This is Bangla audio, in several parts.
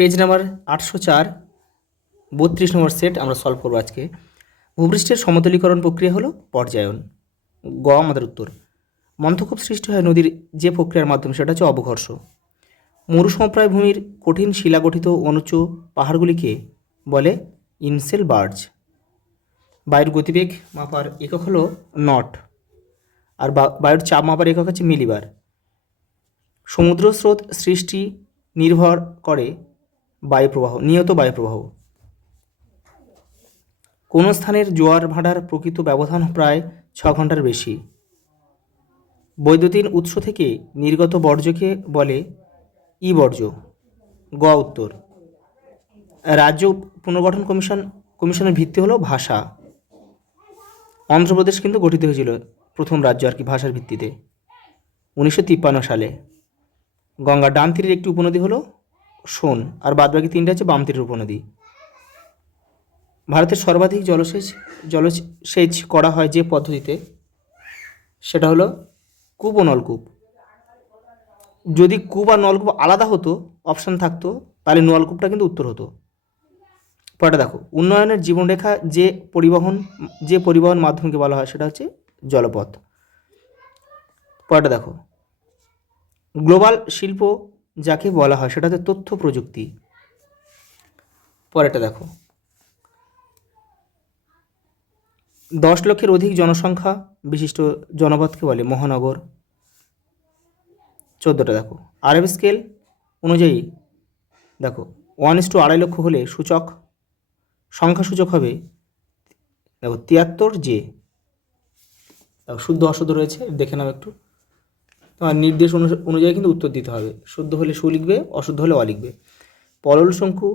পেজ নাম্বার 804 32 নম্বর সেট আমরা সলভ করবো আজকে। ভূপৃষ্ঠের সমতলীকরণ প্রক্রিয়া হলো পর্যায়ন। গ আমাদের উত্তর। মন্থকূপ সৃষ্টি হয় নদীর যে প্রক্রিয়ার মাধ্যমে, সেটা হচ্ছে অবঘর্ষ। মরুসমপ্রায় ভূমির কঠিন শিলাগঠিত অনুচ্চ পাহাড়গুলিকে বলে ইনসেল বার্জ। বায়ুর গতিবেগ মাপার একক হলো নট, আর বায়ুর চাপ মাপার একক হচ্ছে মিলিবার। সমুদ্র স্রোত সৃষ্টি নির্ভর করে বায়ুপ্রবাহ, নিয়ত বায়ুপ্রবাহ। কোন স্থানের জোয়ার ভাটার প্রকৃত ব্যবধান প্রায় 6 ঘন্টার বেশি। বৈদ্যুতিন উৎস থেকে নির্গত বর্জ্যকে বলে ই বর্জ্য। গ উত্তর। রাজ্য পুনর্গঠন কমিশনের ভিত্তি হলো ভাষা। অন্ধ্রপ্রদেশ কিন্তু গঠিত হয়েছিল প্রথম রাজ্য আর কি ভাষার ভিত্তিতে 1953 সালে। গঙ্গার ডান তীরের একটি উপনদী হলো সোন, আর বাদবাকি 3টা হচ্ছে বাম তীরের উপনদী। ভারতের সর্বাধিক জলসেচ করা হয় যে পদ্ধতিতে, সেটা হলো কূপ ও নলকূপ। যদি কূপ আর নলকূপ আলাদা হতো, অপশান থাকতো, তাহলে নলকূপটা কিন্তু উত্তর হতো। পরেটা দেখো, উন্নয়নের জীবনরেখা যে পরিবহন মাধ্যমকে বলা হয় সেটা হচ্ছে জলপথ। পরেটা দেখো, গ্লোবাল শিল্প যাকে বলা হয় সেটা হচ্ছে তথ্য প্রযুক্তি। পরেটা দেখো, 10 লক্ষের অধিক জনসংখ্যা বিশিষ্ট জনপদকে বলে মহানগর। 14টা দেখো, আরব স্কেল অনুযায়ী দেখো 1:2.5 লক্ষ হলে সংখ্যা সূচক হবে দেখো 73 যে। দেখো শুদ্ধ অশুদ্ধ রয়েছে, দেখে নাও একটু। তোমার নির্দেশ অনুযায়ী কিন্তু উত্তর দিতে হবে। শুদ্ধ হলে সু লিখবে, অশুদ্ধ হলে অ লিখবে। পলল শঙ্কু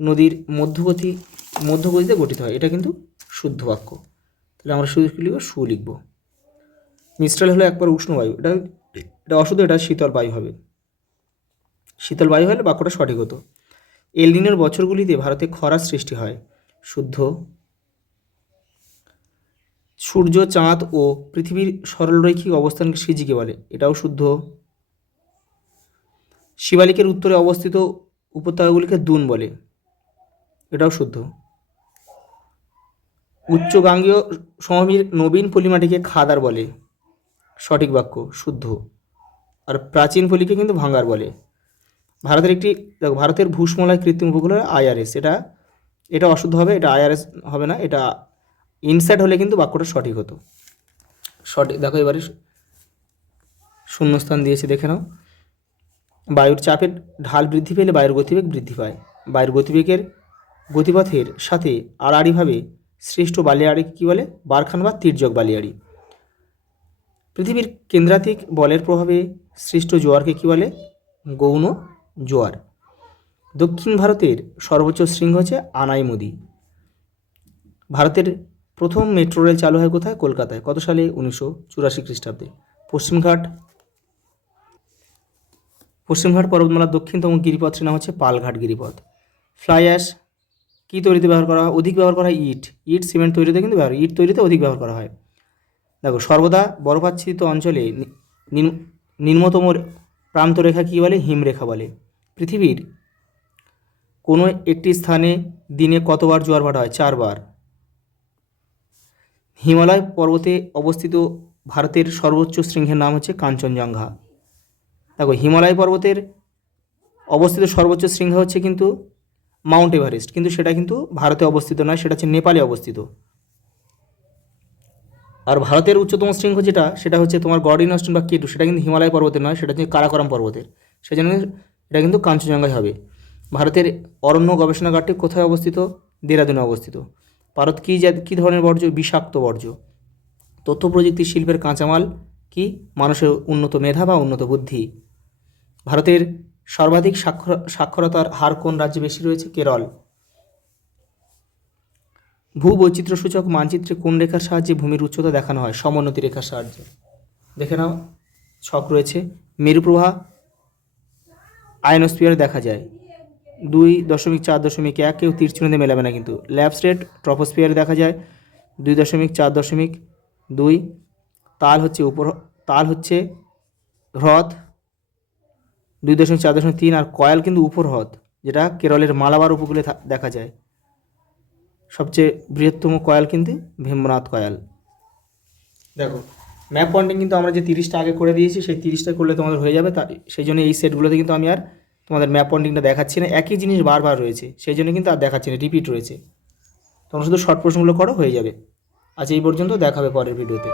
নদীর মধ্যগতিতে গঠিত হয়, এটা কিন্তু শুদ্ধ বাক্য। তাহলে আমরা শুধু লিখব সু লিখব। মিস্ট্রাল হলো একবার উষ্ণ বায়ু, এটা অশুদ্ধ, এটা শীতল বায়ু হবে। শীতল বায়ু হলে বাক্যটা সঠিক হতো। এল নিনোর বছরগুলিতে ভারতে খরার সৃষ্টি হয়, শুদ্ধ। সূর্য, চাঁদ ও পৃথিবীর সরলরৈখিক অবস্থানকে সিজিকে বলে, এটাও শুদ্ধ। শিবালিকের উত্তরে অবস্থিত উপত্যকাগুলিকে দুন বলে, এটাও শুদ্ধ। উচ্চগাঙ্গীয় সমভূমির নবীন পলিমাটিকে খাদার বলে, সঠিক বাক্য, শুদ্ধ। আর প্রাচীন পলিকে কিন্তু ভাঙ্গার বলে। ভারতের ভূসমলয় কৃত্রিম উপকূল IRS, এটা অশুদ্ধ হবে, এটা IRS হবে না, এটা ইনসার্ট হলে কিন্তু বাক্যটা সঠিক হতো। সঠিক দেখো, এবারে শূন্যস্থান দিয়েছে, দেখে নাও। বায়ুর চাপের ঢাল বৃদ্ধি পেলে বায়ুর গতিবেগ বৃদ্ধি পায়। বায়ুর গতিবেগের গতিপথের সাথে আড়াআড়িভাবে সৃষ্ট বালিয়াড়িকে কী বলে? বারখান বা তির্যক বালিয়াড়ি। পৃথিবীর কেন্দ্রাতিক বলের প্রভাবে সৃষ্ট জোয়ারকে কী বলে? গৌণ জোয়ার। দক্ষিণ ভারতের সর্বোচ্চ শৃঙ্গ হচ্ছে আনাইমুদি। ভারতের প্রথম মেট্রো রেল চালু হয় কোথায়? কলকাতায়। কত সালে? 1984 খ্রিস্টাব্দে। পশ্চিমঘাট পর্বতমালার দক্ষিণতম গিরিপথটির নাম হচ্ছে পালঘাট গিরিপথ। ফ্লাই অ্যাশ কী তৈরিতে ব্যবহার করা হয়? অধিক ব্যবহার করা হয় ইট সিমেন্ট তৈরিতে কিন্তু ইট তৈরিতে অধিক ব্যবহার করা হয়। দেখো, সর্বদা বরফাচ্ছাদিত অঞ্চলে নিম্নতম প্রান্তরেখা কী বলে? হিমরেখা বলে। পৃথিবীর কোনো একটি স্থানে দিনে কতবার জোয়ার ভাটা হয়? 4 বার। হিমালয় পর্বতে অবস্থিত ভারতের সর্বোচ্চ শৃঙ্গের নাম হচ্ছে কাঞ্চনজঙ্ঘা। দেখো, হিমালয় পর্বতের অবস্থিত সর্বোচ্চ শৃঙ্গ হচ্ছে কিন্তু মাউন্ট এভারেস্ট, কিন্তু সেটা কিন্তু ভারতে অবস্থিত নয়, সেটা হচ্ছে নেপালে অবস্থিত। আর ভারতের উচ্চতম শৃঙ্গ সেটা হচ্ছে তোমার গর্ডিন অস্টিন বা কেটু, সেটা কিন্তু হিমালয় পর্বতের নয়, সেটা হচ্ছে কারাকোরাম পর্বতের। সেজন্য এটা কিন্তু কাঞ্চনজঙ্ঘায় হবে। ভারতের অরণ্য গবেষণাগারটি কোথায় অবস্থিত? দেরাদুনে অবস্থিত। ভারত কী ধরনের বর্জ্য? বিষাক্ত বর্জ্য। তথ্য প্রযুক্তি শিল্পের কাঁচামাল কি? মানুষের উন্নত মেধা বা উন্নত বুদ্ধি। ভারতের সর্বাধিক সাক্ষরতার হার কোন রাজ্যে বেশি রয়েছে? কেরল। ভূবৈচিত্র্যসূচক মানচিত্রে কোন রেখার সাহায্যে ভূমির উচ্চতা দেখানো হয়? সমোন্নতি রেখার সাহায্যে। দেখে নাও, ছক রয়েছে। মেরুপ্রভা আয়নোস্ফিয়ারে দেখা যায় 2.4.1, কেউ তীর চিহ্ন দিয়ে মেলাবে না কিন্তু। ল্যাপস রেট ট্রপোস্ফিয়ারে দেখা যায় 2.4.2। তাল হচ্ছে হ্রদ 2.4.3, আর কয়াল কিন্তু উপহ্রদ যেটা কেরলের মালাবার উপকূলে দেখা যায়। সবচেয়ে বৃহত্তম কয়াল কিন্তু ভীমনাথ কয়াল। দেখো ম্যাপ পয়েন্টিং কিন্তু আমরা যে 30টা আগে করে দিয়েছি, সেই 30টা করলে তোমাদের হয়ে যাবে। সেই জন্য এই সেটগুলোতে কিন্তু আমি আর তোমাদের ম্যাপ পয়েন্টিংটা দেখাচ্ছি না, একই জিনিস বারবার রয়েছে, সেই জন্য কিন্তু আর দেখাচ্ছি না, রিপিট রয়েছে। তোমরা শুধু শর্ট প্রশ্নগুলো করো, হয়ে যাবে। আজ এই পর্যন্ত, দেখাবে পরের ভিডিওতে।